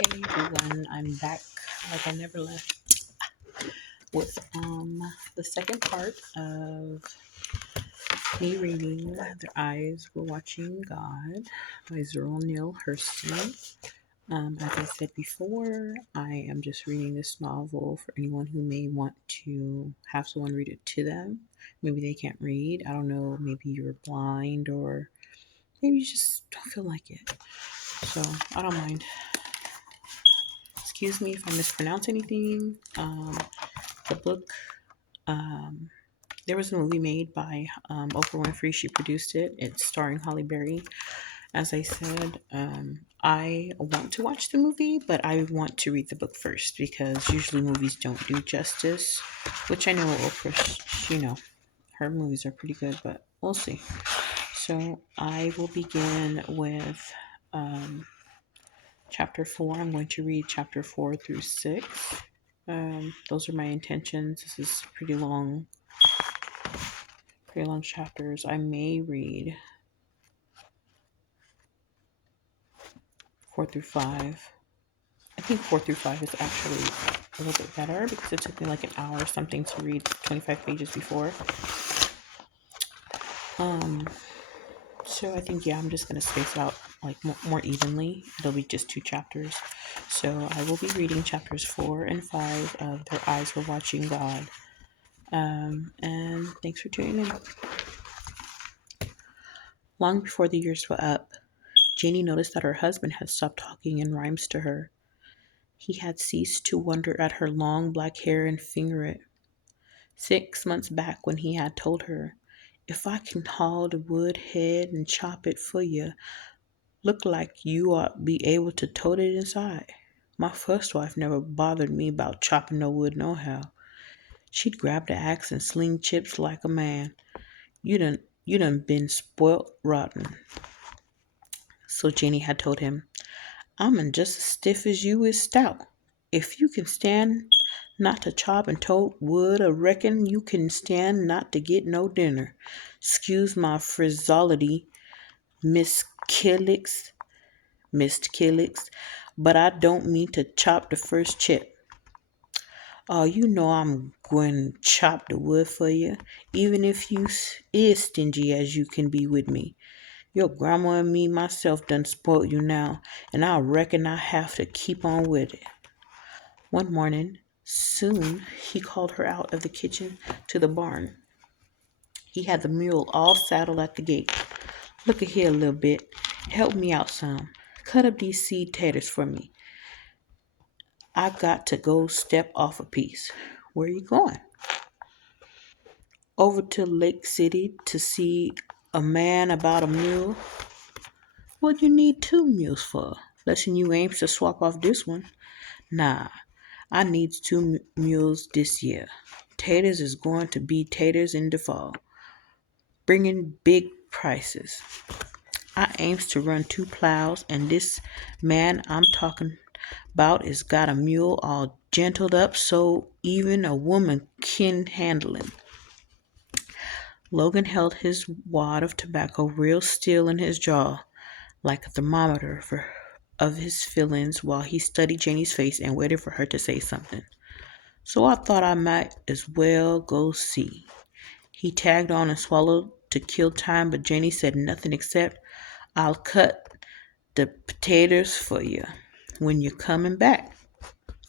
Hey everyone, I'm back like I never left with the second part of me reading Their Eyes Were Watching God by Zora Neale Hurston. As I said before, I am just reading this novel for anyone who may want to have someone read it to them. Maybe they can't read. I don't know. Maybe you're blind or maybe you just don't feel like it. So I don't mind. Excuse me if I mispronounce anything. The book, um, there was a movie made by Oprah Winfrey. She produced it. It's starring Holly Berry. As I said, I want to watch the movie, but I want to read the book first because usually movies don't do justice. Which I know Oprah, her movies are pretty good, but we'll see. So I will begin with chapter 4. I'm going to read chapter 4 through 6. Those are my intentions. This is pretty long chapters. I may read 4 through 5. I think 4 through 5 is actually a little bit better because it took me like an hour or something to read 25 pages before. So I think, I'm just going to space it out like more evenly. It'll be just 2 chapters. So I will be reading chapters 4 and 5 of Their Eyes Were Watching God. And thanks for tuning in. Long before the years were up, Janie noticed that her husband had stopped talking in rhymes to her. He had ceased to wonder at her long black hair and finger it. 6 months back when he had told her, "If I can haul the wood head and chop it for you, look like you ought be able to tote it inside. My first wife never bothered me about chopping no wood nohow. She'd grab the axe and sling chips like a man. You done been spoilt rotten." So Janie had told him, "I'm just as stiff as you is stout. If you can stand not to chop and tote wood, I reckon you can stand not to get no dinner. 'Scuse my frizzolity, Miss Killix, but I don't mean to chop the first chip. Oh, you know I'm going to chop the wood for you, even if you is stingy as you can be with me. Your grandma and me myself done spoilt you now, and I reckon I have to keep on with it." One morning, soon, he called her out of the kitchen to the barn. He had the mule all saddled at the gate. "Look at here a little bit. Help me out some. Cut up these seed taters for me. I got to go step off a piece." "Where you going?" "Over to Lake City to see a man about a mule." "What you need 2 mules for? Lesson you aims to swap off this one." "Nah, I needs 2 mules this year. Taters is going to be taters in the fall, bringing big prices. I aims to run 2 plows, and this man I'm talking about is got a mule all gentled up so even a woman can handle him." Logan held his wad of tobacco real still in his jaw, like a thermometer of his feelings, while he studied Janie's face and waited for her to say something. "So I thought I might as well go see." He tagged on and swallowed to kill time, but Janie said nothing except, "I'll cut the potatoes for you when you're coming back."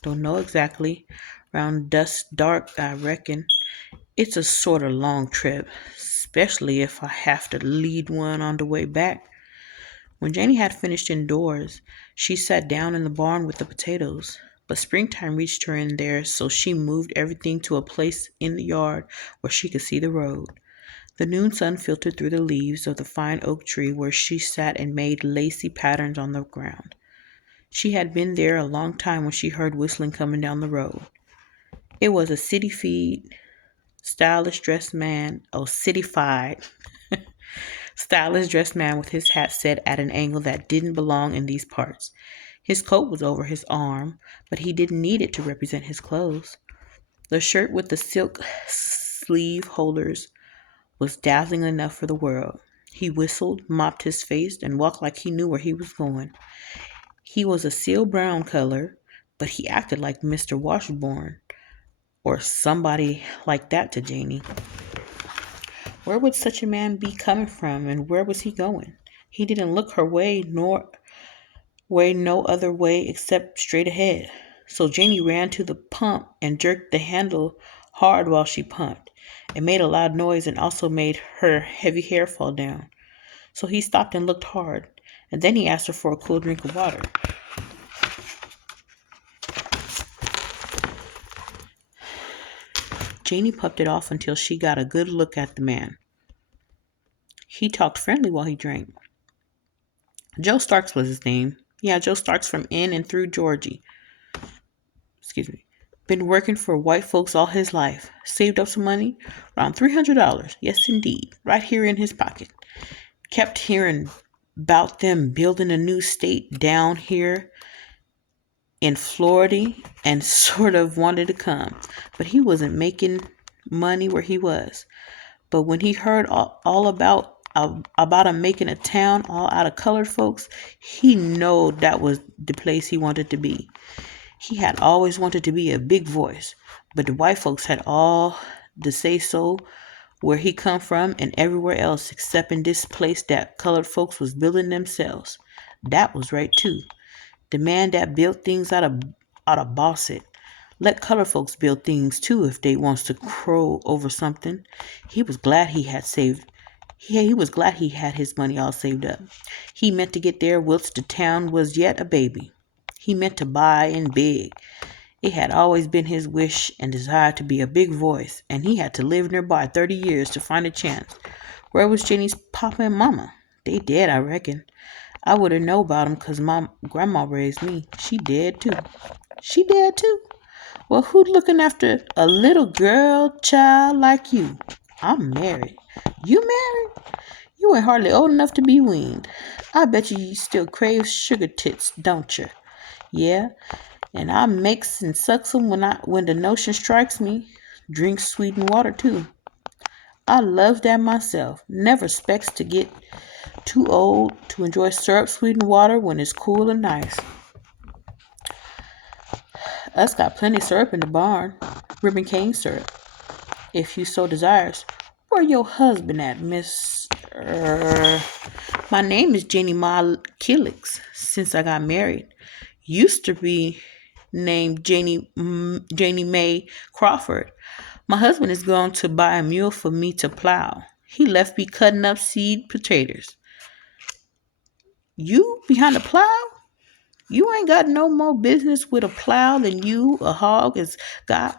"Don't know exactly. Round dusk dark, I reckon. It's a sort of long trip, especially if I have to lead one on the way back." When Janie had finished indoors, she sat down in the barn with the potatoes. But springtime reached her in there, so she moved everything to a place in the yard where she could see the road. The noon sun filtered through the leaves of the fine oak tree where she sat and made lacy patterns on the ground. She had been there a long time when she heard whistling coming down the road. It was a city-fied, stylish dressed man with his hat set at an angle that didn't belong in these parts. His coat was over his arm, but he didn't need it to represent his clothes. The shirt with the silk sleeve holders was dazzling enough for the world. He whistled, mopped his face, and walked like he knew where he was going. He was a seal brown color, but he acted like Mr. Washburn or somebody like that to Janie. Where would such a man be coming from, and where was he going? He didn't look her way, nor way no other way except straight ahead. So Janie ran to the pump and jerked the handle hard while she pumped. It made a loud noise and also made her heavy hair fall down. So he stopped and looked hard, and then he asked her for a cool drink of water. Janie puffed it off until she got a good look at the man. He talked friendly while he drank. Joe Starks was his name. Yeah, Joe Starks from in and through Georgie. Been working for white folks all his life. Saved up some money, around $300. Yes, indeed, right here in his pocket. Kept hearing about them building a new state down here in Florida and sort of wanted to come, but he wasn't making money where he was. But when he heard all about him making a town all out of colored folks, he knew that was the place he wanted to be. He had always wanted to be a big voice, but the white folks had all the say so where he come from and everywhere else except in this place that colored folks was building themselves. That was right too. The man that built things out of boss it. Let colored folks build things too if they wants to crow over something. He was glad he had saved. He was glad he had his money all saved up. He meant to get there whilst the town was yet a baby. He meant to buy in big. It had always been his wish and desire to be a big voice, and he had to live nearby 30 years to find a chance. Where was Jenny's papa and mama? They dead, I reckon. I wouldn't know about them 'cause my grandma raised me. She dead too. She dead too? Well, who's looking after a little girl child like you? I'm married. You married? You ain't hardly old enough to be weaned. I bet you still crave sugar tits, don't you? Yeah, and I makes and sucks 'em when the notion strikes me. Drink sweetened water too. I loves that myself. Never expects to get too old to enjoy syrup sweetened water when it's cool and nice. Us got plenty syrup in the barn. Ribbon cane syrup, if you so desires. Where your husband at, Miss? My name is Jenny Ma Killix since I got married. Used to be named Janie Mae Crawford. My husband is going to buy a mule for me to plow. He left me cutting up seed potatoes. You behind the plow? You ain't got no more business with a plow than you, a hog, has got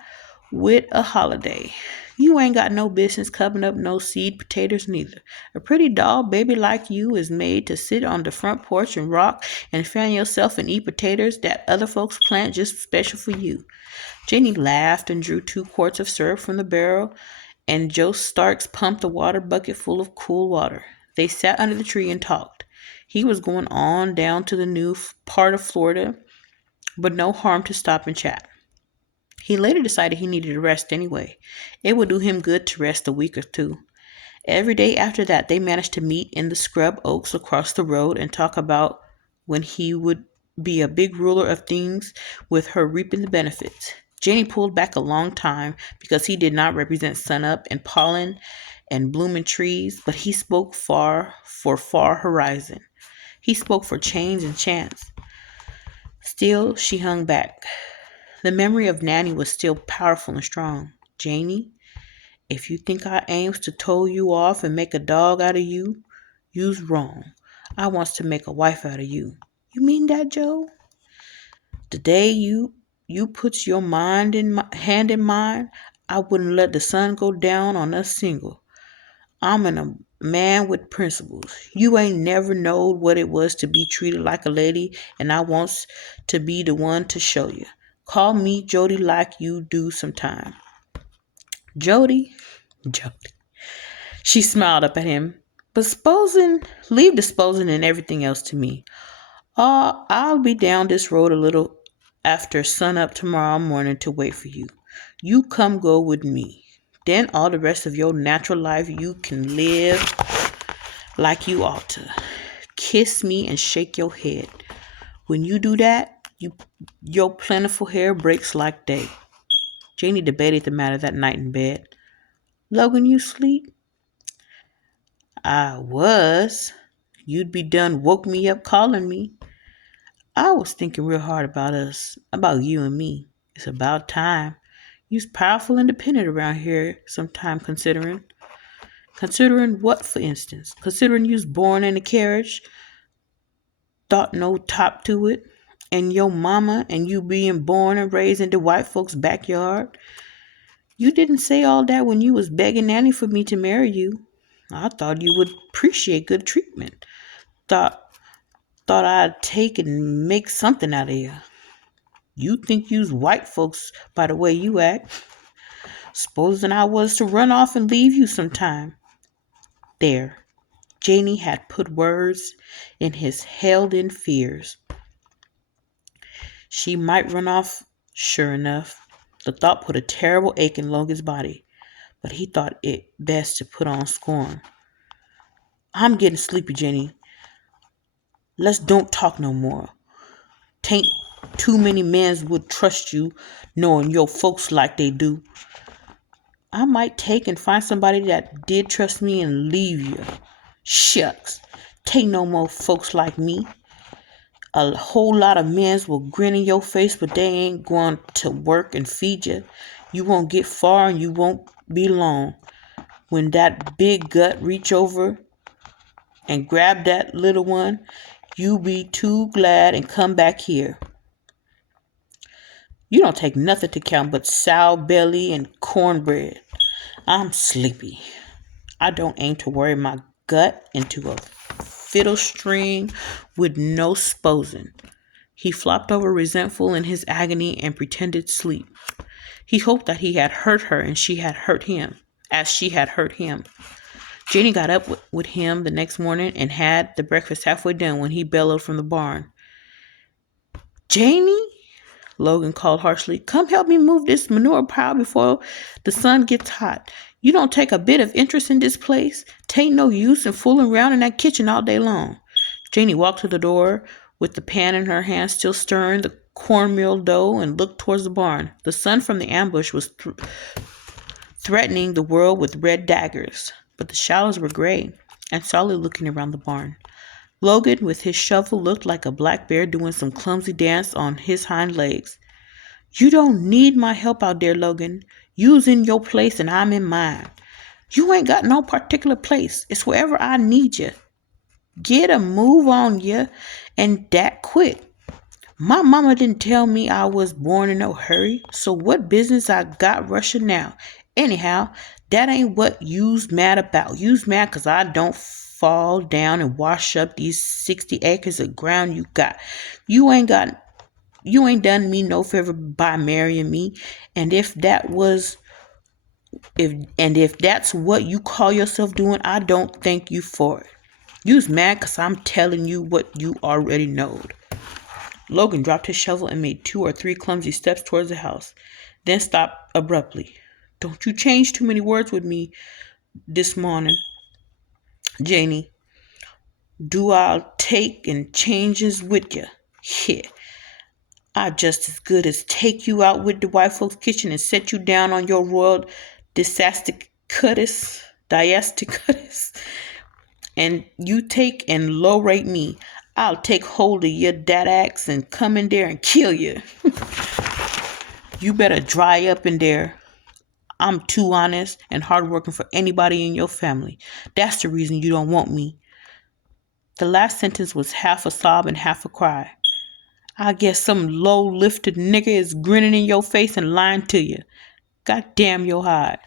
with a holiday. You ain't got no business cutting up no seed potatoes neither. A pretty doll baby like you is made to sit on the front porch and rock and fan yourself and eat potatoes that other folks plant just special for you. Jenny laughed and drew 2 quarts of syrup from the barrel, and Joe Starks pumped a water bucket full of cool water. They sat under the tree and talked. He was going on down to the new part of Florida, but no harm to stop and chat. He later decided he needed a rest anyway. It would do him good to rest a week or 2. Every day after that, they managed to meet in the scrub oaks across the road and talk about when he would be a big ruler of things with her reaping the benefits. Jenny pulled back a long time because he did not represent sunup and pollen and blooming trees, but he spoke for far horizon. He spoke for change and chance. Still, she hung back. The memory of Nanny was still powerful and strong. Janie, if you think I aims to tow you off and make a dog out of you, you's wrong. I wants to make a wife out of you. You mean that, Joe? The day you puts your hand in mine, I wouldn't let the sun go down on us single. I'm a man with principles. You ain't never knowed what it was to be treated like a lady, and I wants to be the one to show you. Call me Jody like you do sometime. Jody. She smiled up at him. But leave disposing and everything else to me. I'll be down this road a little after sunup tomorrow morning to wait for you. You come go with me. Then all the rest of your natural life you can live like you ought to. Kiss me and shake your head. When you do that, your plentiful hair breaks like day. Janie debated the matter that night in bed. Logan, you sleep? I was. You'd be done woke me up calling me. I was thinking real hard about us, about you and me. It's about time. You's powerful independent around here sometime considering. Considering what, for instance? Considering you's born in a carriage, thought no top to it, and your mama and you being born and raised in the white folks' backyard. You didn't say all that when you was begging Nanny for me to marry you. I thought you would appreciate good treatment. Thought thought I'd take and make something out of you. You think you's white folks by the way you act. Supposing I was to run off and leave you sometime. There. Janie had put words in his held-in fears. She might run off, sure enough. The thought put a terrible ache in Logan's body, but he thought it best to put on scorn. I'm getting sleepy, Jenny. Let's don't talk no more. Tain't too many mens would trust you, knowing your folks like they do. I might take and find somebody that did trust me and leave you. Shucks. Tain't no more folks like me. A whole lot of mens will grin in your face, but they ain't going to work and feed you. You won't get far and you won't be long. When that big gut reach over and grab that little one, you be too glad and come back here. You don't take nothing to count but sow belly and cornbread. I'm sleepy. I don't aim to worry my gut into a fiddle string with no sposing. He flopped over resentful in his agony and pretended sleep. He hoped that he had hurt her and she had hurt him, as she had hurt him. Jenny got up with him the next morning and had the breakfast halfway done when he bellowed from the barn. Janie, Logan called harshly, come help me move this manure pile before the sun gets hot. You don't take a bit of interest in this place. Tain't no use in fooling around in that kitchen all day long. Janie walked to the door with the pan in her hand, still stirring the cornmeal dough, and looked towards the barn. The sun from the ambush was threatening the world with red daggers, but the shadows were gray and solid looking around the barn. Logan, with his shovel, looked like a black bear doing some clumsy dance on his hind legs. You don't need my help out there, Logan. You's in your place and I'm in mine. You ain't got no particular place. It's wherever I need you. Get a move on you, and that quick. My mama didn't tell me I was born in no hurry, so what business I got rushing now? Anyhow, that ain't what you's mad about. You's mad 'cause I don't fall down and wash up these 60 acres of ground you got. You ain't done me no favor by marrying me, and if that's what you call yourself doing, I don't thank you for it. You's mad 'cause I'm telling you what you already knowed. Logan dropped his shovel and made 2 or 3 clumsy steps towards the house, then stopped abruptly. Don't you change too many words with me this morning, Janie. Do I'll take and changes with you. Yeah, I just as good as take you out with the white folks' kitchen and set you down on your royal diasticutus, and you take and low rate me. I'll take hold of your dat axe and come in there and kill you. You better dry up in there. I'm too honest and hardworking for anybody in your family. That's the reason you don't want me. The last sentence was half a sob and half a cry. I guess some low-lifted nigger is grinning in your face and lying to you. God damn your hide.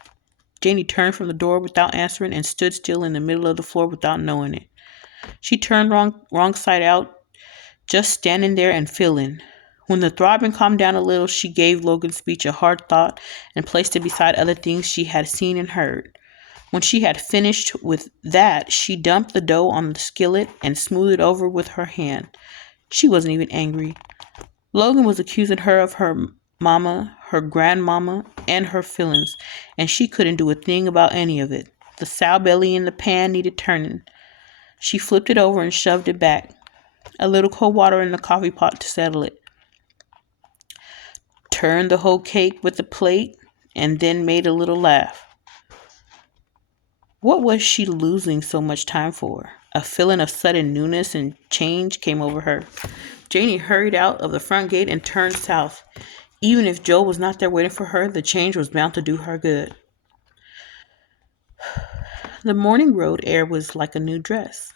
Janie turned from the door without answering and stood still in the middle of the floor without knowing it. She turned wrong side out, just standing there and feeling. When the throbbing calmed down a little, she gave Logan's speech a hard thought and placed it beside other things she had seen and heard. When she had finished with that, she dumped the dough on the skillet and smoothed it over with her hand. She wasn't even angry. Logan was accusing her of her mama, her grandmama, and her feelings, and she couldn't do a thing about any of it. The sow belly in the pan needed turning. She flipped it over and shoved it back. A little cold water in the coffee pot to settle it. Turned the whole cake with the plate and then made a little laugh. What was she losing so much time for? A feeling of sudden newness and change came over her. Janie hurried out of the front gate and turned south. Even if Joe was not there waiting for her, the change was bound to do her good. The morning road air was like a new dress.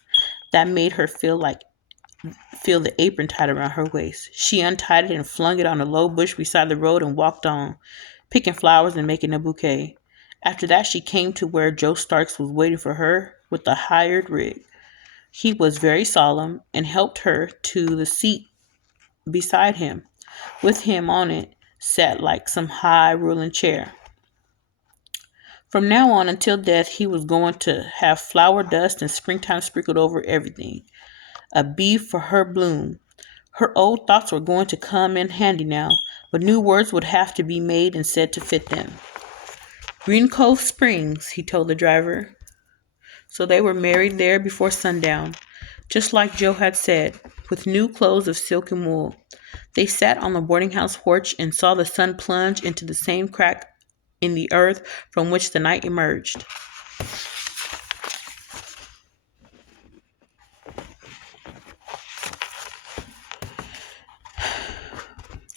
That made her feel the apron tied around her waist. She untied it and flung it on a low bush beside the road and walked on, picking flowers and making a bouquet. After that, she came to where Joe Starks was waiting for her with the hired rig. He was very solemn and helped her to the seat beside him. With him on it sat like some high ruling chair. From now on until death, he was going to have flower dust and springtime sprinkled over everything. A bee for her bloom. Her old thoughts were going to come in handy now, but new words would have to be made and said to fit them. Green Cove Springs, he told the driver. So they were married there before sundown, just like Joe had said, with new clothes of silk and wool. They sat on the boarding house porch and saw the sun plunge into the same crack in the earth from which the night emerged.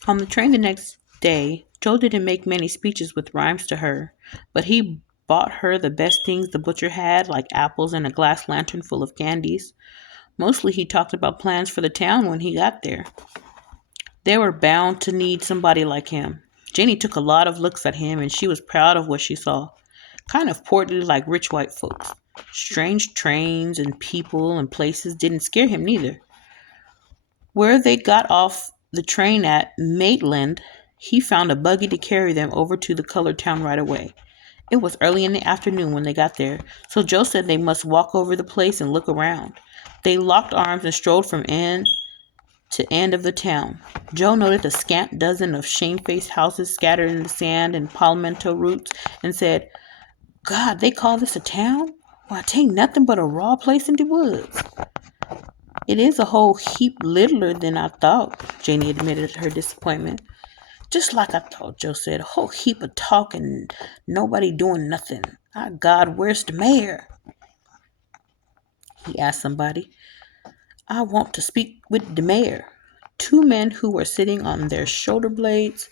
On the train the next day, Joe didn't make many speeches with rhymes to her, but he bought her the best things the butcher had, like apples and a glass lantern full of candies. Mostly he talked about plans for the town when he got there. They were bound to need somebody like him. Jenny took a lot of looks at him, and she was proud of what she saw. Kind of portly like rich white folks. Strange trains and people and places didn't scare him neither. Where they got off the train at Maitland, he found a buggy to carry them over to the colored town right away. It was early in the afternoon when they got there, so Joe said they must walk over the place and look around. They locked arms and strolled from end to end of the town. Joe noted a scant dozen of shamefaced houses scattered in the sand and palmetto roots and said, God, they call this a town? Why, it ain't nothing but a raw place in the woods. It is a whole heap littler than I thought, Janie admitted her disappointment. Just like I thought, Joe said. A whole heap of talking and nobody doing nothing. Ah, God, where's the mayor? He asked somebody. I want to speak with the mayor. Two men who were sitting on their shoulder blades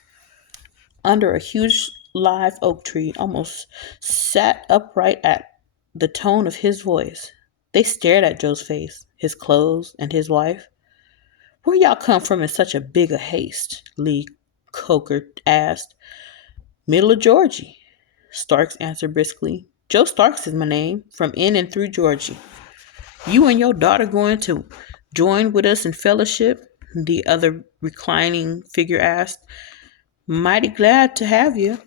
under a huge live oak tree almost sat upright at the tone of his voice. They stared at Joe's face, his clothes, and his wife. Where y'all come from in such a big a haste? Lee Coker asked. Middle of Georgie, Starks answered briskly. Joe Starks is my name, from in and through Georgie. You and your daughter going to join with us in fellowship? The other reclining figure asked. Mighty glad to have you.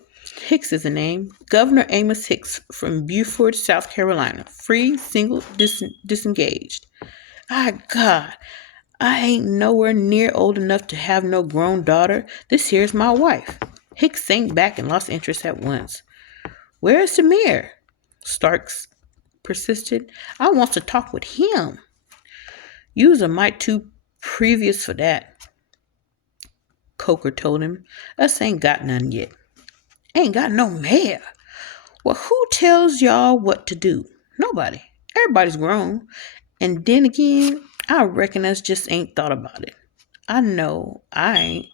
Hicks is the name. Governor Amos Hicks from Beaufort, South Carolina. Free, single, disengaged. Ah, God, I ain't nowhere near old enough to have no grown daughter. This here's my wife. Hicks sank back and lost interest at once. Where's the mayor? Starks persisted. I want to talk with him. You's a mite too previous for that, Coker told him. Us ain't got none yet. Ain't got no mayor. Well, who tells y'all what to do? Nobody. Everybody's grown. And then again, I reckon us just ain't thought about it. I know I ain't.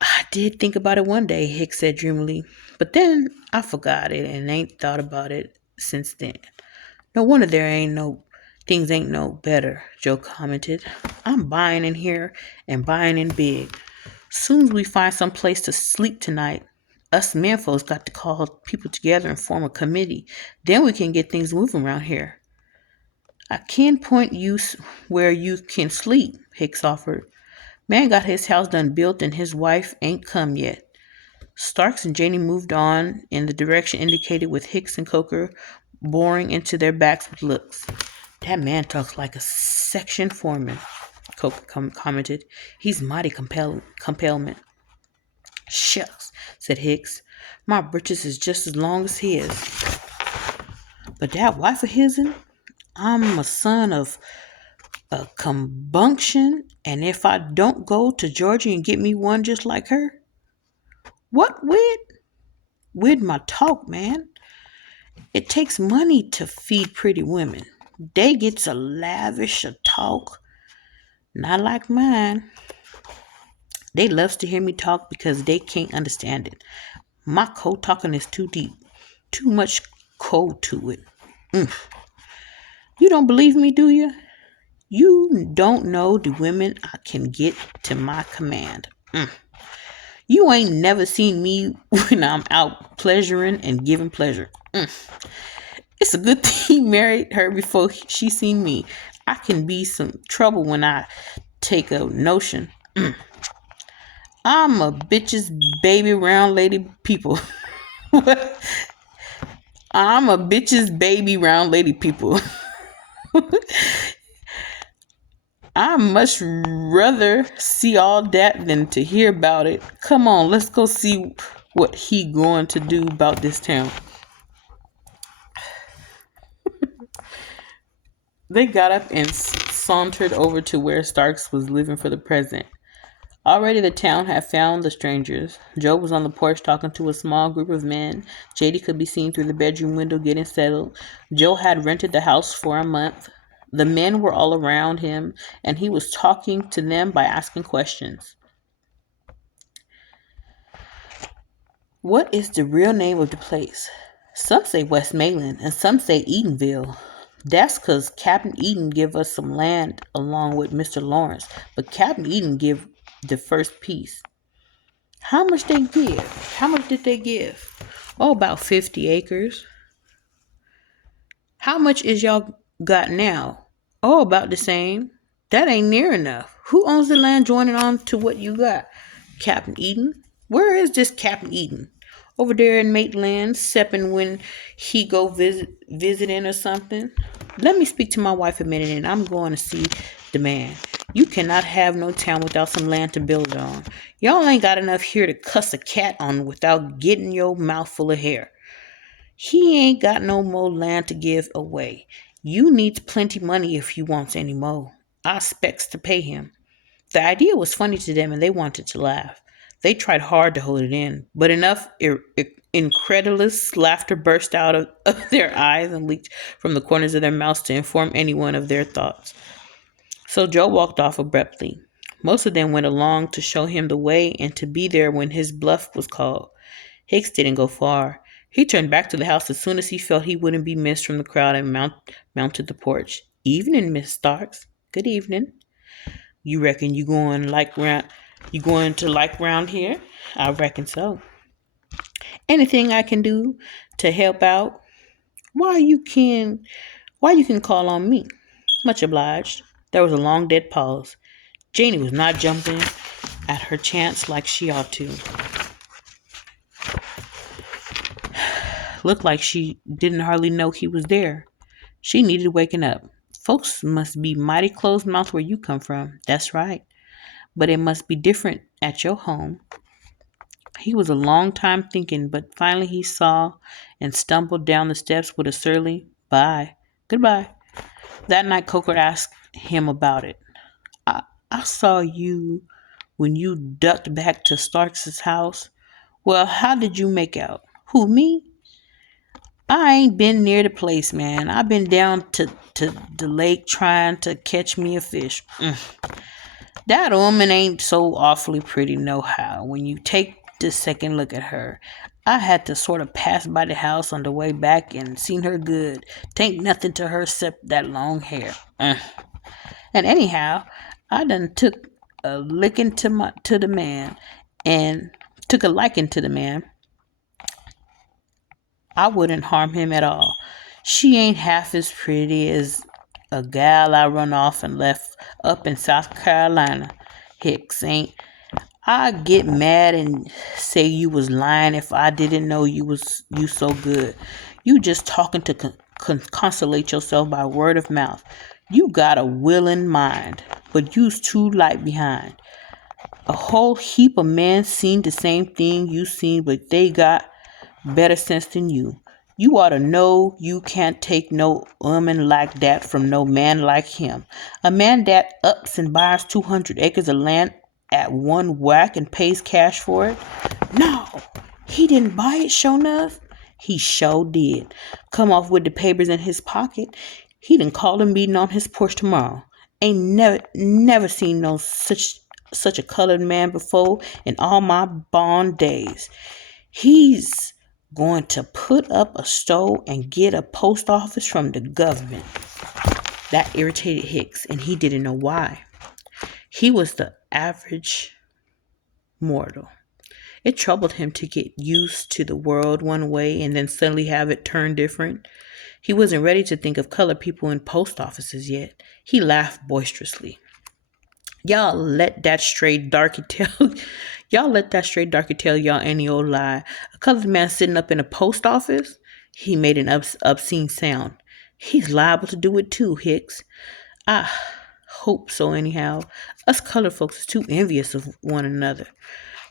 I did think about it one day, Hicks said dreamily. But then I forgot it and ain't thought about it since then. No wonder things ain't no better, Joe commented. I'm buying in here and buying in big. Soon as we find some place to sleep tonight, us men folks got to call people together and form a committee. Then we can get things moving around here. I can point you where you can sleep, Hicks offered. Man got his house done built and his wife ain't come yet. Starks and Janie moved on in the direction indicated with Hicks and Coker boring into their backs with looks. That man talks like a section foreman, Coker commented. He's mighty compellment. Shucks, said Hicks. My britches is just as long as his. But that wife of his'n, I'm a son of A combunction, and if I don't go to Georgia and get me one just like her? What with my talk, man? It takes money to feed pretty women. They gets a lavish a talk, not like mine. They loves to hear me talk because they can't understand it. My code talking is too deep, too much code to it. You don't believe me, do you? You don't know the women I can get to my command. You ain't never seen me when I'm out pleasuring and giving pleasure. It's a good thing he married her before she seen me. I can be some trouble when I take a notion. I'm a bitch's baby round lady people. I'm a bitch's baby round lady people. I much rather see all that than to hear about it. Come on, let's go see what he going to do about this town. They got up and sauntered over to where Starks was living for the present. Already the town had found the strangers. Joe was on the porch talking to a small group of men. JD could be seen through the bedroom window getting settled. Joe had rented the house for a month. The men were all around him, and he was talking to them by asking questions. What is the real name of the place? Some say Westmoreland, and some say Edenville. That's 'cause Captain Eden give us some land along with Mr. Lawrence, but Captain Eden give the first piece. How much they give? How much did they give? Oh, about 50 acres. How much is y'all got now? Oh, about the same. That ain't near enough. Who owns the land joining on to what you got? Captain Eden? Where is this Captain Eden? Over there in Maitland, stepping when he go visiting or something. Let me speak to my wife a minute and I'm going to see the man. You cannot have no town without some land to build on. Y'all ain't got enough here to cuss a cat on without getting your mouth full of hair. He ain't got no more land to give away. You needs plenty money if you wants any more. I expects to pay him. The idea was funny to them and they wanted to laugh. They tried hard to hold it in, but enough incredulous laughter burst out of their eyes and leaked from the corners of their mouths to inform anyone of their thoughts. So Joe walked off abruptly. Most of them went along to show him the way and to be there when his bluff was called. Hicks didn't go far. He turned back to the house as soon as he felt he wouldn't be missed from the crowd and mounted the porch. Evening, Miss Starks. Good evening. You reckon you going to like round here? I reckon so. Anything I can do to help out? Why you can call on me. Much obliged. There was a long dead pause. Janie was not jumping at her chance like she ought to. Looked like she didn't hardly know he was there. She needed waking up. Folks must be mighty close-mouthed where you come from. That's right. But it must be different at your home. He was a long time thinking, but finally he saw and stumbled down the steps with a surly, "Bye. Goodbye." That night Coker asked him about it. I saw you when you ducked back to Starks' house. Well, how did you make out? Who, me? I ain't been near the place, man. I've been down to the lake trying to catch me a fish. That woman ain't so awfully pretty nohow when you take the second look at her. I had to sort of pass by the house on the way back and seen her good. Tain't nothing to her except that long hair. And anyhow, I done took a liking to the man and took a liking to the man. I wouldn't harm him at all. She ain't half as pretty as a gal I run off and left up in South Carolina. Hicks ain't. I'd get mad and say you was lying if I didn't know you so good. You just talking to consolate yourself by word of mouth. You got a willing mind, but you's too light behind. A whole heap of men seen the same thing you seen, but they got better sense than you. You ought to know you can't take no woman like that from no man like him. A man that ups and buys 200 acres of land at one whack and pays cash for it? No, he didn't buy it, sure enough. He sure did. Come off with the papers in his pocket. He done called a meeting on his porch tomorrow. Ain't never seen no such a colored man before in all my born days. He's going to put up a store and get a post office from the government. That irritated Hicks, and he didn't know why. He was the average mortal. It troubled him to get used to the world one way and then suddenly have it turn different. He wasn't ready to think of colored people in post offices yet. He laughed boisterously. Y'all let that stray darky tell y'all any old lie. A colored man sitting up in a post office? He made an obscene sound. He's liable to do it too, Hicks. I hope so anyhow. Us colored folks is too envious of one another.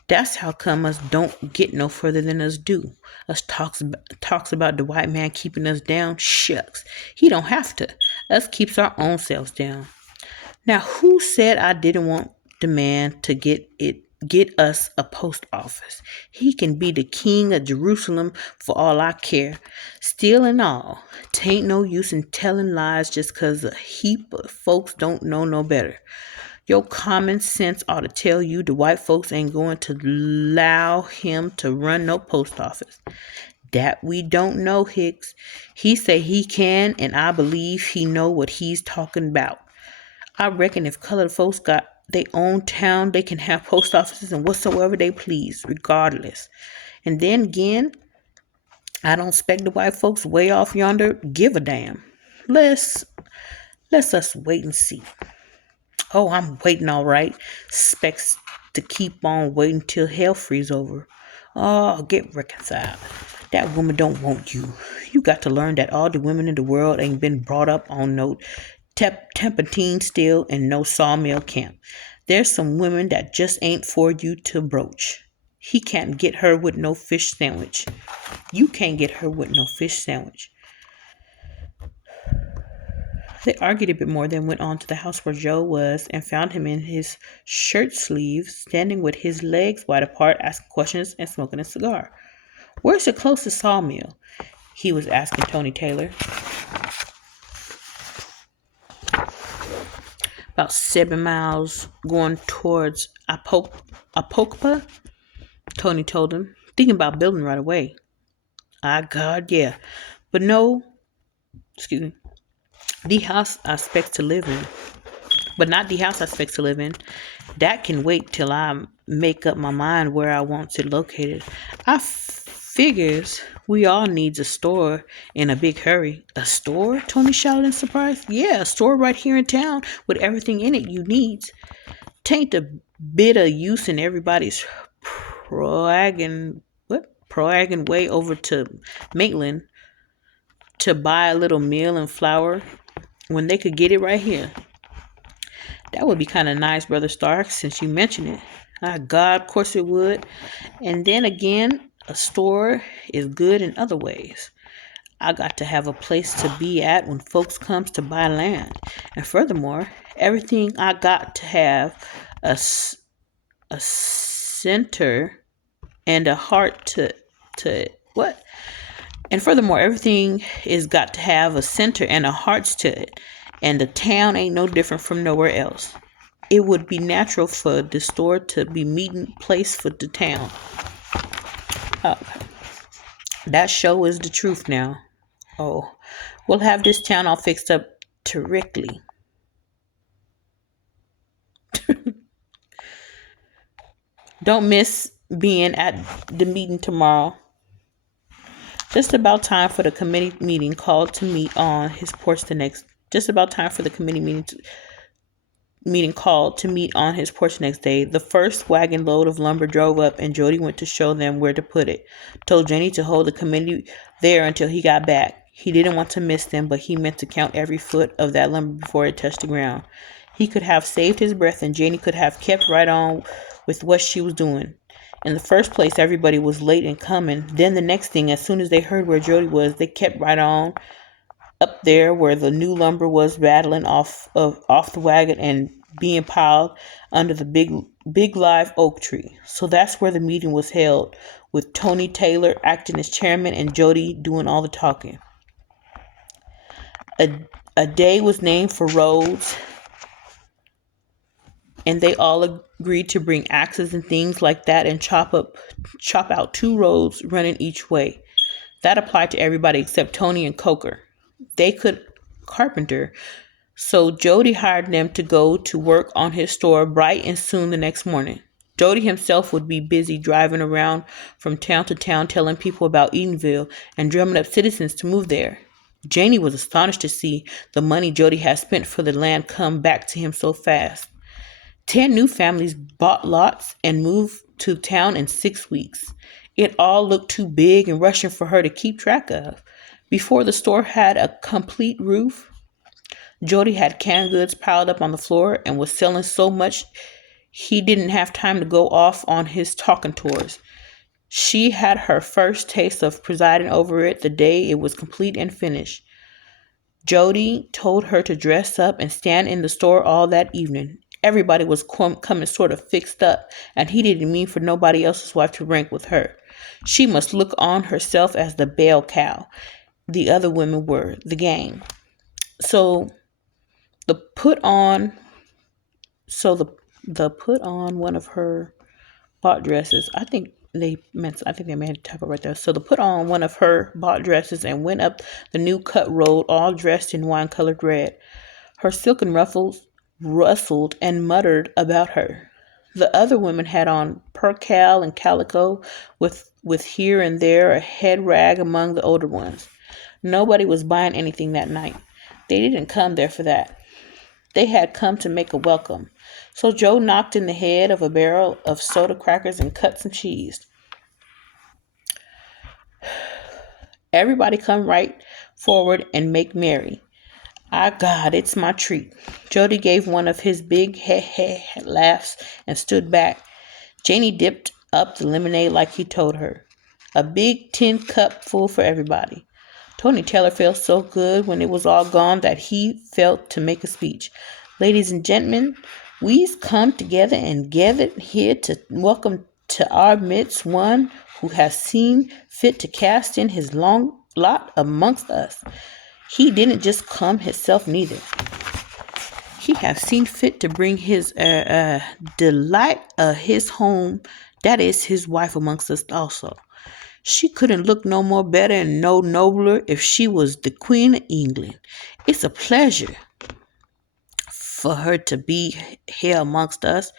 That's how come us don't get no further than us do. Us talks about the white man keeping us down. Shucks. He don't have to. Us keeps our own selves down. Now, who said I didn't want the man to get us a post office? He can be the king of Jerusalem for all I care. Still and all, 'tain't no use in telling lies just 'cause a heap of folks don't know no better. Your common sense ought to tell you the white folks ain't going to allow him to run no post office. That we don't know, Hicks. He say he can, and I believe he know what he's talking about. I reckon if colored folks got their own town, they can have post offices and whatsoever they please, regardless. And then again, I don't expect the white folks way off yonder give a damn. Let's us wait and see. Oh, I'm waiting all right. Expects to keep on waiting till hell freeze over. Oh, get reconciled. That woman don't want you. You got to learn that all the women in the world ain't been brought up on no Tempantine still and no sawmill camp. There's some women that just ain't for you to broach. He can't get her with no fish sandwich. You can't get her with no fish sandwich. They argued a bit more, then went on to the house where Joe was and found him in his shirt sleeves, standing with his legs wide apart, asking questions and smoking a cigar. Where's the closest sawmill? He was asking Tony Taylor. About 7 miles going towards Apokpa, Tony told him, thinking about building right away. God, yeah. But no, the house I expect to live in. But not the house I expect to live in. That can wait till I make up my mind where I want it located. I figures we all needs a store in a big hurry. A store? Tony shouted in surprise. Yeah, a store right here in town with everything in it you needs. Tain't a bit of use in everybody's proagging way over to Maitland to buy a little meal and flour when they could get it right here. That would be kind of nice, Brother Stark, since you mentioned it. God, of course it would. And then again, a store is good in other ways. I got to have a place to be at when folks comes to buy land. And furthermore, everything I got to have a center and a heart to what? And furthermore, everything is got to have a center and a heart to it. And the town ain't no different from nowhere else. It would be natural for the store to be meeting place for the town. That show is the truth now. Oh, we'll have this town all fixed up terrifically. Don't miss being at the meeting tomorrow. Just about time for the committee meeting called to meet on his porch the next. Just about time for the committee meeting called to meet on his porch next day. The first wagon load of lumber drove up, and Jody went to show them where to put it. Told Jenny to hold the committee there until he got back. He didn't want to miss them, but he meant to count every foot of that lumber before it touched the ground. He could have saved his breath, and Jenny could have kept right on with what she was doing. In the first place, everybody was late in coming. Then the next thing, as soon as they heard where Jody was, they kept right on up there where the new lumber was rattling off the wagon and being piled under the big live oak tree. So that's where the meeting was held, with Tony Taylor acting as chairman and Jody doing all the talking. A day was named for roads, and they all agreed to bring axes and things like that and chop out 2 roads running each way. That applied to everybody except Tony and Coker. They could carpenter, so Jody hired them to go to work on his store bright and soon the next morning. Jody himself would be busy driving around from town to town telling people about Edenville and drumming up citizens to move there. Janie was astonished to see the money Jody had spent for the land come back to him so fast. 10 new families bought lots and moved to town in 6 weeks. It all looked too big and rushing for her to keep track of. Before the store had a complete roof, Jody had canned goods piled up on the floor and was selling so much he didn't have time to go off on his talking tours. She had her first taste of presiding over it the day it was complete and finished. Jody told her to dress up and stand in the store all that evening. Everybody was coming sort of fixed up, and he didn't mean for nobody else's wife to rank with her. She must look on herself as the bell cow. The other women were the gang. So the put on one of her bought dresses. I think they made a typo right there. So the put on one of her bought dresses and went up the new cut road, all dressed in wine-colored red. Her silken ruffles rustled and muttered about her. The other women had on percale and calico, with here and there a head rag among the older ones. Nobody was buying anything that night. They didn't come there for that. They had come to make a welcome. So Joe knocked in the head of a barrel of soda crackers and cut some cheese. Everybody come right forward and make merry. Ah, God, it's my treat. Jody gave one of his big laughs and stood back. Janie dipped up the lemonade like he told her. A big tin cup full for everybody. Tony Taylor felt so good when it was all gone that he felt to make a speech. Ladies and gentlemen, we've come together and gathered here to welcome to our midst one who has seen fit to cast in his long lot amongst us. He didn't just come himself neither. He has seen fit to bring his delight his home, that is his wife, amongst us also. She couldn't look no more better and no nobler if she was the Queen of England. It's a pleasure for her to be here amongst us.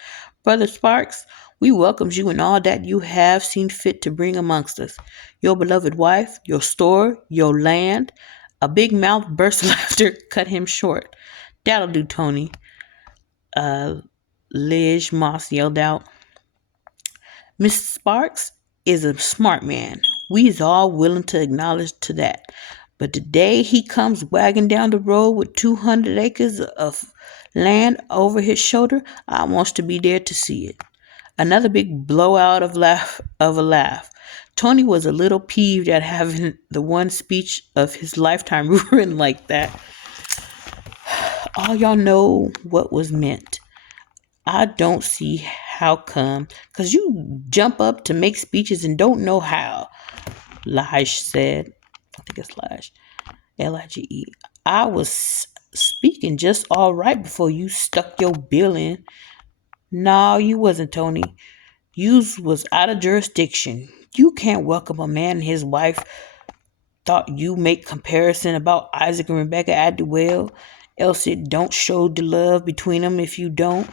Brother Sparks, we welcomes you and all that you have seen fit to bring amongst us. Your beloved wife, your store, your land. A big mouth burst of laughter cut him short. That'll do, Tony. Lige Moss yelled out. Mr. Sparks is a smart man. We's all willing to acknowledge to that. But the day he comes wagging down the road with 200 acres of land over his shoulder, I wants to be there to see it. Another big blowout of a laugh. Tony was a little peeved at having the one speech of his lifetime ruined like that. All y'all know what was meant. I don't see how come, 'cause you jump up to make speeches and don't know how, Lige said. I think it's Lige. Lige. I was speaking just all right before you stuck your bill in. No, you wasn't, Tony. Yous was out of jurisdiction. You can't welcome a man and his wife. Thought you make comparison about Isaac and Rebecca at the well, else it don't show the love between them if you don't.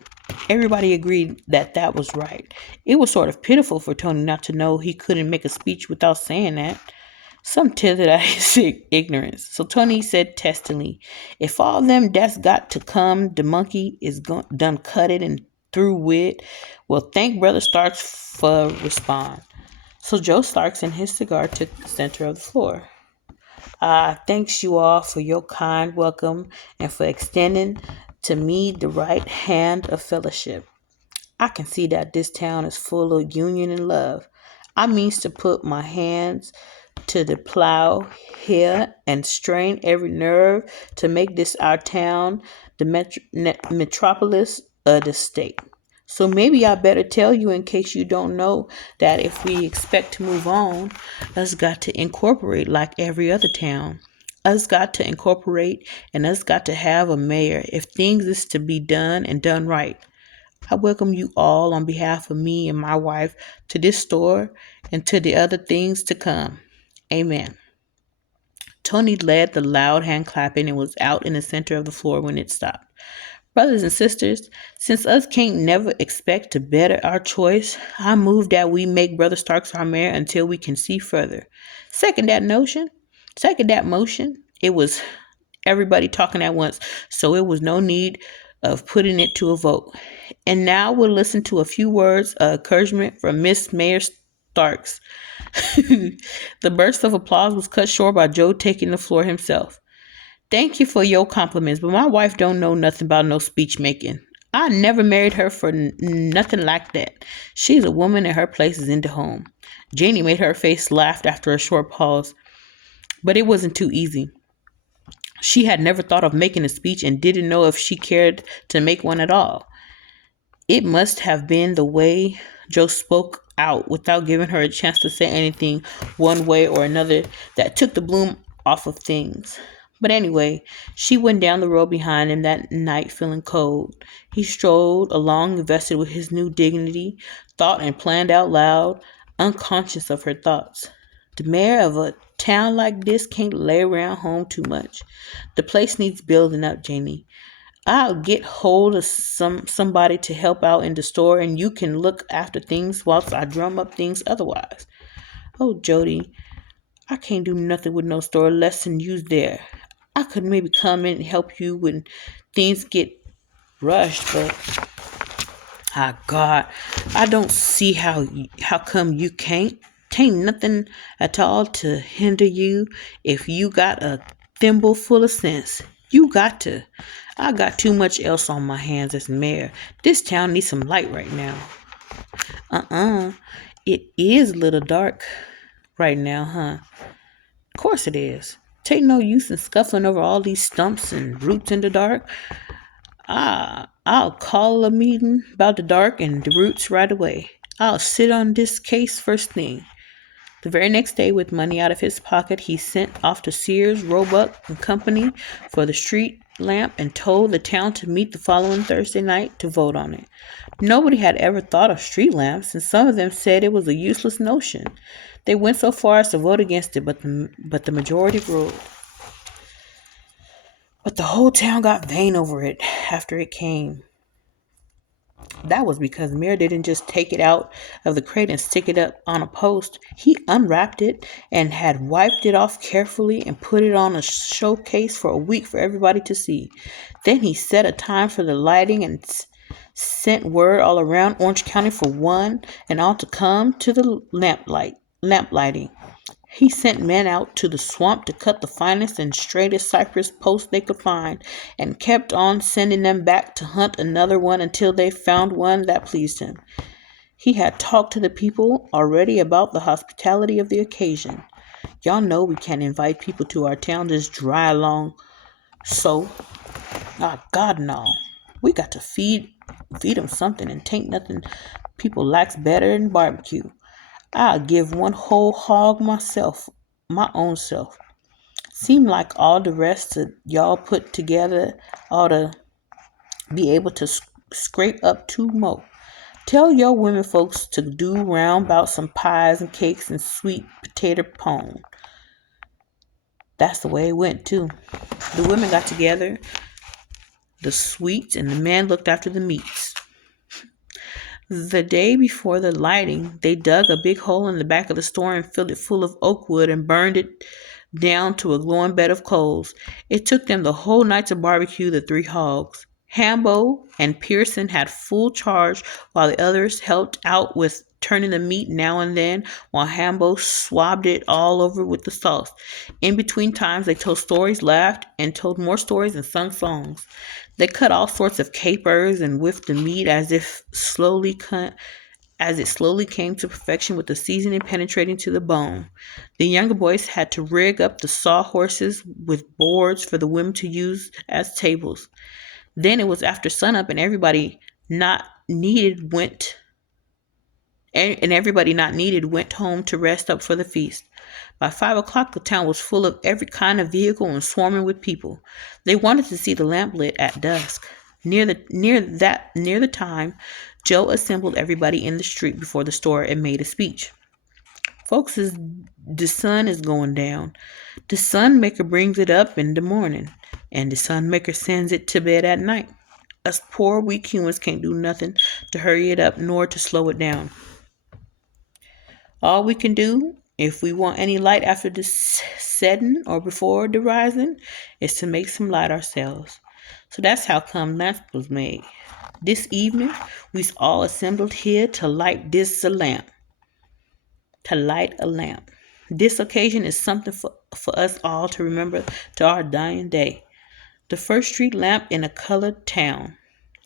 Everybody agreed that was right. It was sort of pitiful for Tony not to know he couldn't make a speech without saying that. Some tilted at his ignorance. So Tony said testily, if all them that's got to come, the monkey is done cut it and through with, well, thank Brother Starks for respond. So Joe Starks and his cigar took the center of the floor. Thanks you all for your kind welcome and for extending to me the right hand of fellowship. I can see that this town is full of union and love. I means to put my hands to the plow here and strain every nerve to make this our town the metropolis of the state. So maybe I better tell you in case you don't know that if we expect to move on, us got to incorporate like every other town. Us got to incorporate and us got to have a mayor if things is to be done and done right. I welcome you all on behalf of me and my wife to this store and to the other things to come. Amen. Tony led the loud hand clapping and was out in the center of the floor when it stopped. Brothers and sisters, since us can't never expect to better our choice, I move that we make Brother Starks our mayor until we can see further. Second that notion. Second that motion. It was everybody talking at once, so it was no need of putting it to a vote. And now we'll listen to a few words of encouragement from Miss Mayor Starks. The burst of applause was cut short by Joe taking the floor himself. Thank you for your compliments, but my wife don't know nothing about no speech making. I never married her for nothing like that. She's a woman and her place is in the home. Janie made her face laugh after a short pause, but it wasn't too easy. She had never thought of making a speech and didn't know if she cared to make one at all. It must have been the way Joe spoke out without giving her a chance to say anything one way or another that took the bloom off of things. But anyway, she went down the road behind him that night feeling cold. He strolled along invested with his new dignity, thought and planned out loud, unconscious of her thoughts. The mayor of a town like this can't lay around home too much. The place needs building up, Janie. I'll get hold of somebody to help out in the store and you can look after things whilst I drum up things otherwise. Oh, Jody, I can't do nothing with no store less than you's there. I could maybe come in and help you when things get rushed, but God, I don't see how come you can't. Tain't nothing at all to hinder you if you got a thimble full of sense. You got to. I got too much else on my hands as mayor. This town needs some light right now. It is a little dark right now, huh? Of course it is. Take no use in scuffling over all these stumps and roots in the dark. I'll call a meeting about the dark and the roots right away. I'll sit on this case first thing. The very next day, with money out of his pocket, he sent off to Sears, Roebuck and Company for the street lamp and told the town to meet the following Thursday night to vote on it. Nobody had ever thought of street lamps, and some of them said it was a useless notion. They went so far as to vote against it, but the majority ruled. But the whole town got vain over it after it came. That was because Mayor didn't just take it out of the crate and stick it up on a post. He unwrapped it and had wiped it off carefully and put it on a showcase for a week for everybody to see. Then he set a time for the lighting and sent word all around Orange County for one and all to come to the lamp lighting. He sent men out to the swamp to cut the finest and straightest cypress posts they could find, and kept on sending them back to hunt another one until they found one that pleased him. He had talked to the people already about the hospitality of the occasion. Y'all know we can't invite people to our town just dry along. So, God no. We got to feed them something and tain't nothing people likes better than barbecue. I'll give one whole hog myself, my own self. Seem like all the rest of y'all put together ought to be able to scrape up 2 more. Tell your women folks to do round about some pies and cakes and sweet potato pone. That's the way it went too. The women got together the sweets and the men looked after the meats. The day before the lighting, they dug a big hole in the back of the store and filled it full of oak wood and burned it down to a glowing bed of coals. It took them the whole night to barbecue the 3 hogs. Hambo and Pearson had full charge while the others helped out with turning the meat now and then while Hambo swabbed it all over with the sauce. In between times, they told stories, laughed, and told more stories and sung songs. They cut all sorts of capers and whipped the meat as it slowly came to perfection with the seasoning penetrating to the bone. The younger boys had to rig up the sawhorses with boards for the women to use as tables. Then it was after sunup not needed went and everybody not needed went home to rest up for the feast. By 5 o'clock, the town was full of every kind of vehicle and swarming with people. They wanted to see the lamp lit at dusk. Near the time, Joe assembled everybody in the street before the store and made a speech. Folks, the sun is going down. The sun maker brings it up in the morning, and the sun maker sends it to bed at night. Us poor weak humans can't do nothing to hurry it up nor to slow it down. All we can do, if we want any light after the setting or before the rising, is to make some light ourselves. So that's how come lamp was made. This evening, we's all assembled here to light a lamp. This occasion is something for us all to remember to our dying day. The first street lamp in a colored town.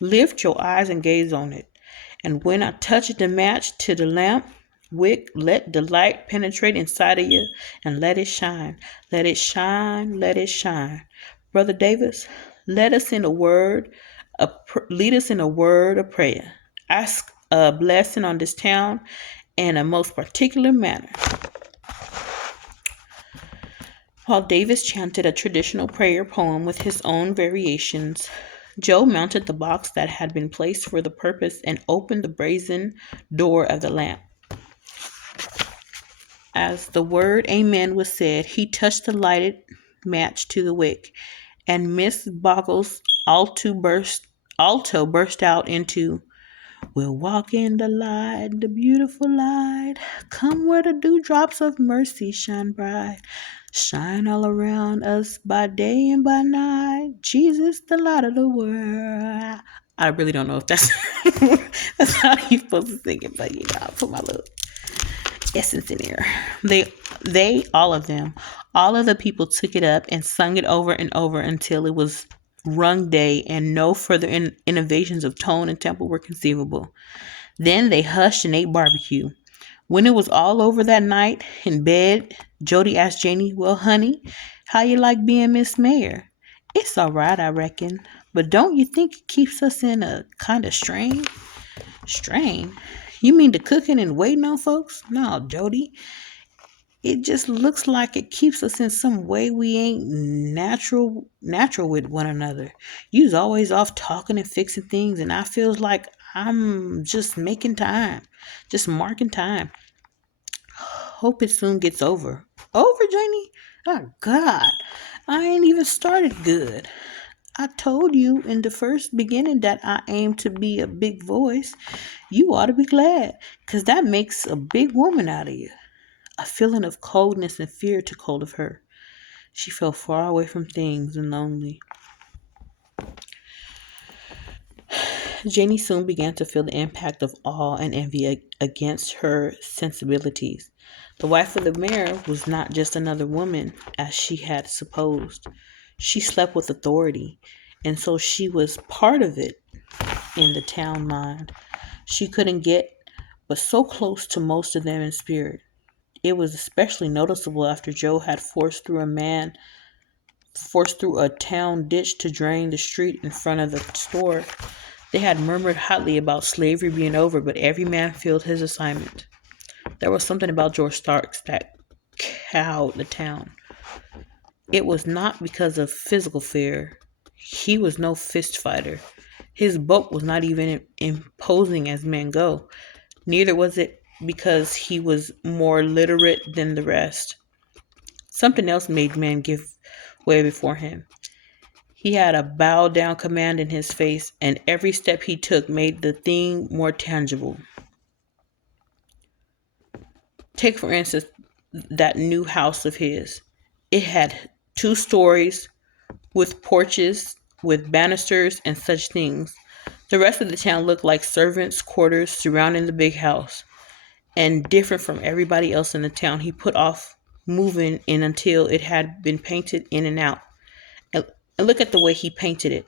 Lift your eyes and gaze on it. And when I touch the match to the lamp wick, let the light penetrate inside of you and let it shine. Let it shine, let it shine. Brother Davis, lead us in a word of prayer. Ask a blessing on this town in a most particular manner. While Davis chanted a traditional prayer poem with his own variations, Joe mounted the box that had been placed for the purpose and opened the brazen door of the lamp. As the word Amen was said, he touched the lighted match to the wick, and Miss Boggles' alto burst out into, "We'll walk in the light, the beautiful light. Come where the dewdrops of mercy shine bright. Shine all around us by day and by night. Jesus, the light of the world." I really don't know if that's that's how you're supposed to sing it, but I'll put my little essence in there. All of the people took it up and sung it over and over until it was rung day and no further innovations of tone and tempo were conceivable. Then they hushed and ate barbecue. When it was all over that night in bed, Jody asked Janie, "Well, honey, how you like being Miss Mayor?" "It's all right, I reckon. But don't you think it keeps us in a kind of strain?" "Strain? You mean the cooking and waiting on folks?" "No, Jody. It just looks like it keeps us in some way we ain't natural with one another. You's always off talking and fixing things, and I feels like I'm just making time, just marking time. Hope it soon gets over." "Over, Janie? Oh, God, I ain't even started good. I told you in the first beginning that I aim to be a big voice. You ought to be glad, 'cause that makes a big woman out of you." A feeling of coldness and fear took hold of her. She felt far away from things and lonely. Jenny soon began to feel the impact of awe and envy against her sensibilities. The wife of the mayor was not just another woman, as she had supposed. She slept with authority, and so she was part of it in the town mind. She couldn't get but so close to most of them in spirit. It was especially noticeable after Joe had forced through a town ditch to drain the street in front of the store. They had murmured hotly about slavery being over, but every man filled his assignment. There was something about George Starks that cowed the town. It was not because of physical fear. He was no fist fighter. His bulk was not even imposing as men go. Neither was it because he was more literate than the rest. Something else made men give way before him. He had a bowed down command in his face, and every step he took made the thing more tangible. Take, for instance, that new house of his. It had 2 stories with porches, with banisters and such things. The rest of the town looked like servants' quarters surrounding the big house. And different from everybody else in the town, he put off moving in until it had been painted in and out. And look at the way he painted it.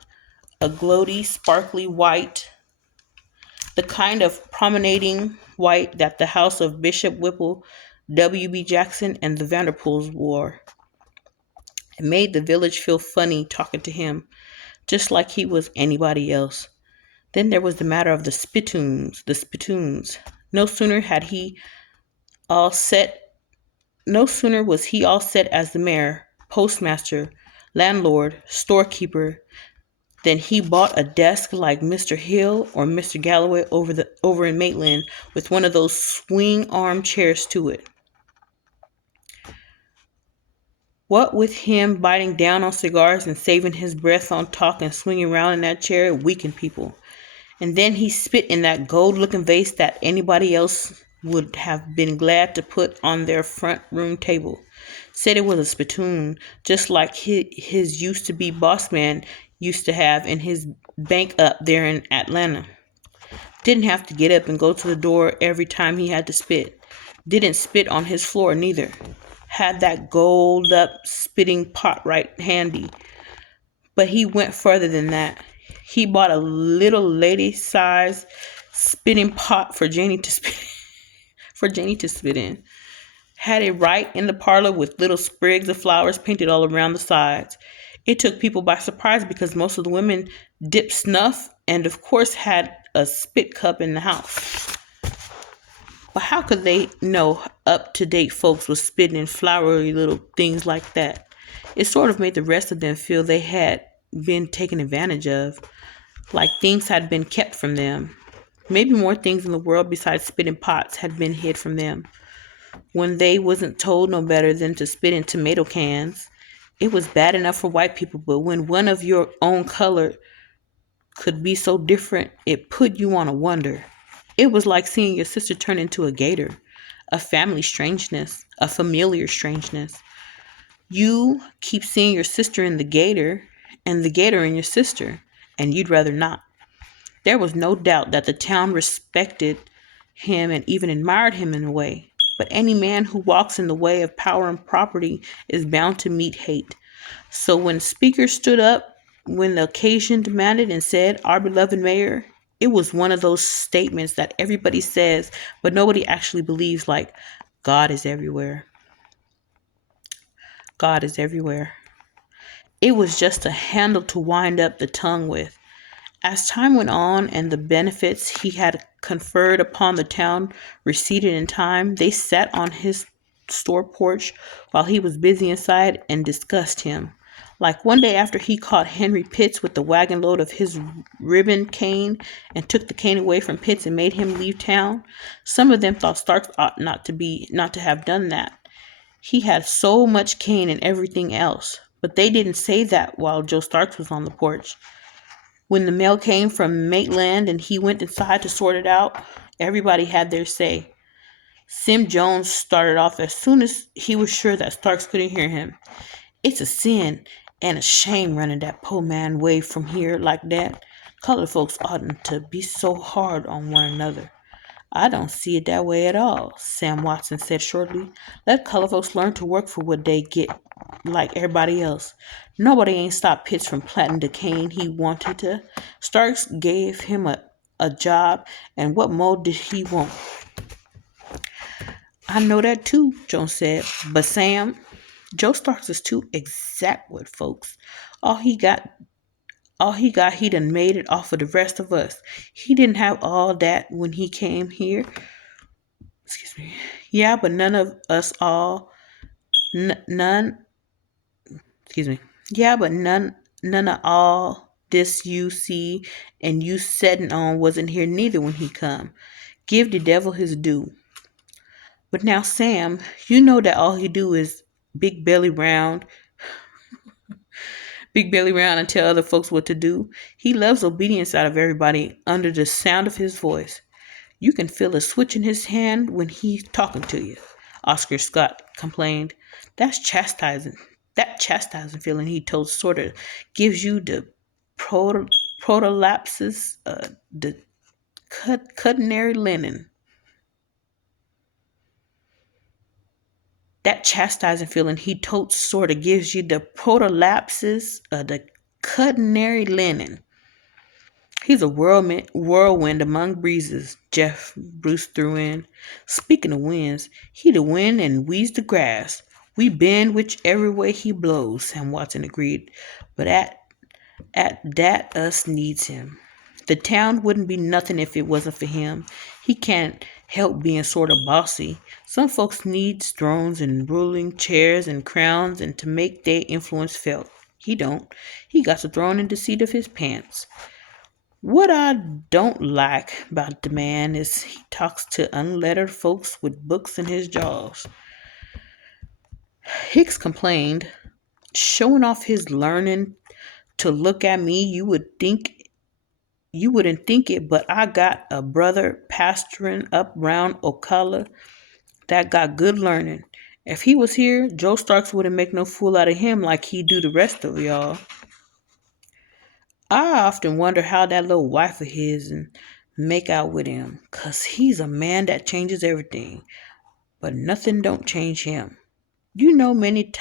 a gloaty, sparkly white, the kind of promenading white that the house of Bishop Whipple, W.B. Jackson, and the Vanderpools wore. It made the village feel funny talking to him, just like he was anybody else. Then there was the matter of the spittoons. No sooner had he all set no sooner was he all set as the mayor, postmaster, landlord, storekeeper, than he bought a desk like Mr. Hill or Mr. Galloway over in Maitland with one of those swing arm chairs to it. What with him biting down on cigars and saving his breath on talk and swinging around in that chair, it weakened people. And then he spit in that gold-looking vase that anybody else would have been glad to put on their front room table. Said it was a spittoon, just like his used-to-be boss man used to have in his bank up there in Atlanta. Didn't have to get up and go to the door every time he had to spit. Didn't spit on his floor neither. Had that gold up spitting pot right handy. But he went further than that. He bought a little lady-sized spitting pot for Janie to spit in. Had it right in the parlor with little sprigs of flowers painted all around the sides. It took people by surprise because most of the women dipped snuff and of course had a spit cup in the house. But how could they know up-to-date folks was spitting in flowery little things like that? It sort of made the rest of them feel they had been taken advantage of, like things had been kept from them. Maybe more things in the world besides spitting pots had been hid from them. When they wasn't told no better than to spit in tomato cans, it was bad enough for white people, but when one of your own color could be so different, it put you on a wonder. It was like seeing your sister turn into a gator, a family strangeness, a familiar strangeness. You keep seeing your sister in the gator and the gator in your sister, and you'd rather not. There was no doubt that the town respected him and even admired him in a way. But any man who walks in the way of power and property is bound to meet hate. So when speakers stood up, when the occasion demanded and said, "Our beloved mayor," it was one of those statements that everybody says, but nobody actually believes, like, God is everywhere. God is everywhere. It was just a handle to wind up the tongue with. As time went on and the benefits he had conferred upon the town receded in time, they sat on his store porch while he was busy inside and discussed him. Like one day after he caught Henry Pitts with the wagon load of his ribbon cane and took the cane away from Pitts and made him leave town, some of them thought Starks ought not to have done that. He had so much cane and everything else, but they didn't say that while Joe Starks was on the porch. When the mail came from Maitland and he went inside to sort it out, everybody had their say. Sim Jones started off as soon as he was sure that Starks couldn't hear him. "It's a sin and a shame running that poor man away from here like that. Colored folks oughtn't to be so hard on one another." "I don't see it that way at all," Sam Watson said shortly. "Let colored folks learn to work for what they get like everybody else. Nobody ain't stopped Pitts from planting the cane he wanted to. Starks gave him a job, and what more did he want?" "I know that too," Jones said. "But Sam, Joe Starks is too exact with folks. All he got, he done made it off of the rest of us. He didn't have all that when he came here. Excuse me. Yeah, but none of us all, none, excuse me. Yeah, but none of all this you see and you setting on wasn't here neither when he come. Give the devil his due. But now, Sam, you know that all he do is big belly round and tell other folks what to do. He loves obedience out of everybody under the sound of his voice. You can feel a switch in his hand when he's talking to you," Oscar Scott complained. "That's chastising. That chastising feeling he told sort of gives you the prolapses, the culinary linen. That chastising feeling he totes sort of gives you the prolapses of the culinary linen." He's a whirlwind among breezes, Bruce threw in. Speaking of winds, he the wind and we's the grass. We bend whichever way he blows, Sam Watson agreed. But at that us needs him. The town wouldn't be nothing if it wasn't for him. He can't help being sort of bossy. Some folks needs thrones and ruling chairs and crowns and to make their influence felt. He don't. He got the throne in the seat of his pants. What I don't like about the man is he talks to unlettered folks with books in his jaws. Hicks complained, showing off his learning. To look at me, you wouldn't think it, but I got a brother pastoring up round Ocala that got good learning. If he was here, Joe Starks wouldn't make no fool out of him like he do the rest of y'all. I often wonder how that little wife of his and make out with him, 'cause he's a man that changes everything, but nothing don't change him. You know, many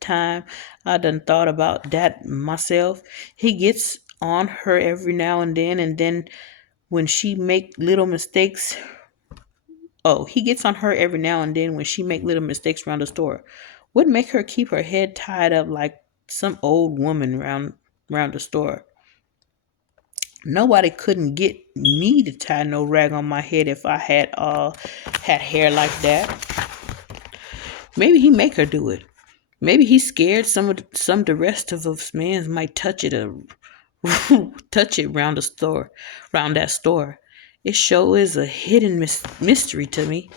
time I done thought about that myself. He gets on her every now and then when she make little mistakes. Oh, he gets on her every now and then when she make little mistakes around the store. Would make her keep her head tied up like some old woman round the store. Nobody couldn't get me to tie no rag on my head if I had hair like that. Maybe he make her do it. Maybe he's scared some of the rest of us men might touch it touch it round that store. It sure is a hidden mystery to me.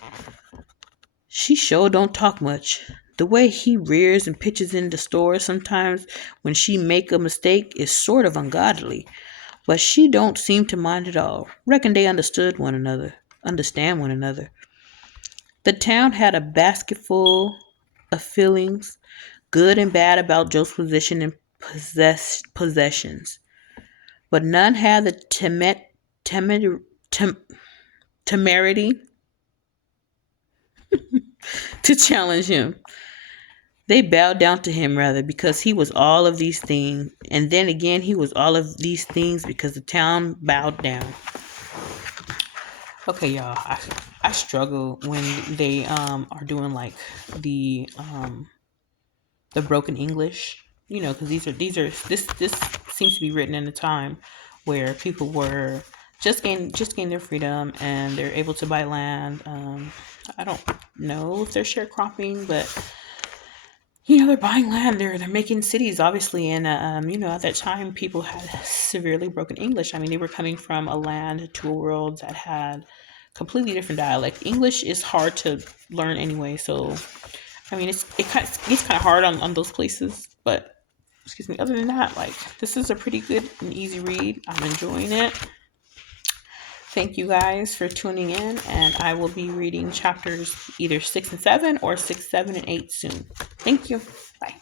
She sure don't talk much. The way he rears and pitches in the store sometimes when she make a mistake is sort of ungodly. But she don't seem to mind at all. Reckon they understand one another. The town had a basketful of feelings, good and bad, about Joe's position and possessions. But none had the temerity to challenge him. They bowed down to him rather because he was all of these things, and then again he was all of these things because the town bowed down. Okay, y'all, I struggle when they are doing like the broken English, because this seems to be written in a time where people were just gain their freedom and they're able to buy land. I don't know if they're sharecropping, but they're buying land. They're making cities, obviously, and at that time, people had severely broken English. I mean, they were coming from a land to a world that had completely different dialect. English is hard to learn anyway, so I mean, it's kind of hard on those places. But excuse me. Other than that, like, this is a pretty good and easy read. I'm enjoying it. Thank you guys for tuning in, and I will be reading chapters either 6 and 7 or 6, 7, and 8 soon. Thank you. Bye.